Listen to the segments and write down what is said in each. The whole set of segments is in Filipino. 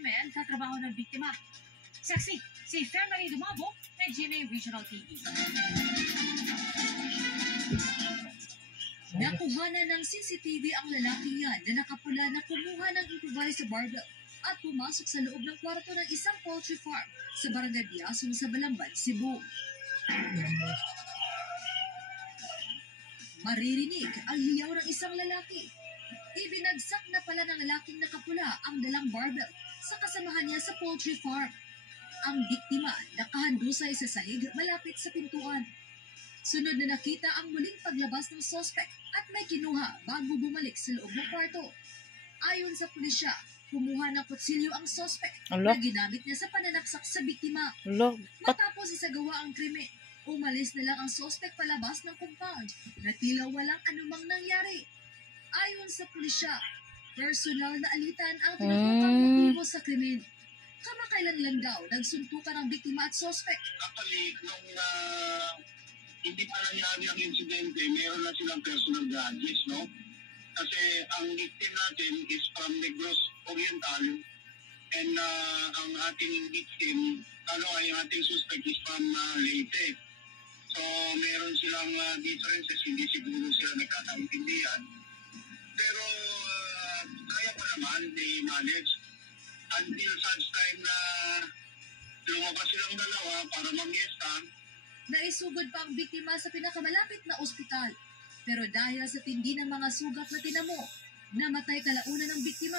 krimen sa trabaho ng biktima. Saksi, si Femari Dumabo ng GMA Regional TV. Nakuhanan ng CCTV ang lalaking yan na nakapula na kumuha ng improvised barbell at pumasok sa loob ng kwarto ng isang poultry farm sa Barangay Biasong sa Balamban, Cebu. Maririnig ang hiyaw ng isang lalaki. Ibinagsak na pala ng lalaking nakapula ang dalang barbell sa kasamahan niya sa poultry farm. Ang biktima nakahandusay sa sahig malapit sa pintuan. Sunod na nakita ang muling paglabas ng suspect at may kinuha bago bumalik sa loob ng kwarto. Ayon sa pulisya, kumuha ng kutsilyo ang suspect na ginamit niya sa pananaksak sa biktima. Matapos isagawa ang krimen, umalis na lang ang suspect palabas ng compound na tila walang anumang nangyari. Ayon sa pulisya, personal na alitan ang tinatupang motibo sa krimen. Kamakailan lang daw nagsuntukan ang biktima at suspect. Actually, nung hindi pa nangyari ang insidente, meron na silang personal grudges, no? Kasi ang victim natin is from Negros Oriental and ang ating victim, ang ating suspect is from Leyte. So, meron silang differences, hindi siguro sila nagkakaintindihan. Pero, kaya pa naman, they manage until such time na lumabas silang dalawa para mag-miesta. Naisugod pa ang biktima sa pinakamalapit na ospital. Pero dahil sa tindi ng mga sugat na tinamo, namatay kalaunan ng biktima.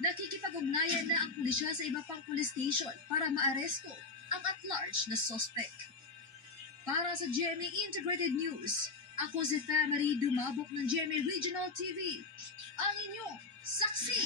Nakikipag-ugnayan na ang pulisya sa iba pang police station para maaresto ang at-large na suspect. Para sa GMA Integrated News, ako si Femari Dumabok ng GMA Regional TV, ang inyong saksi.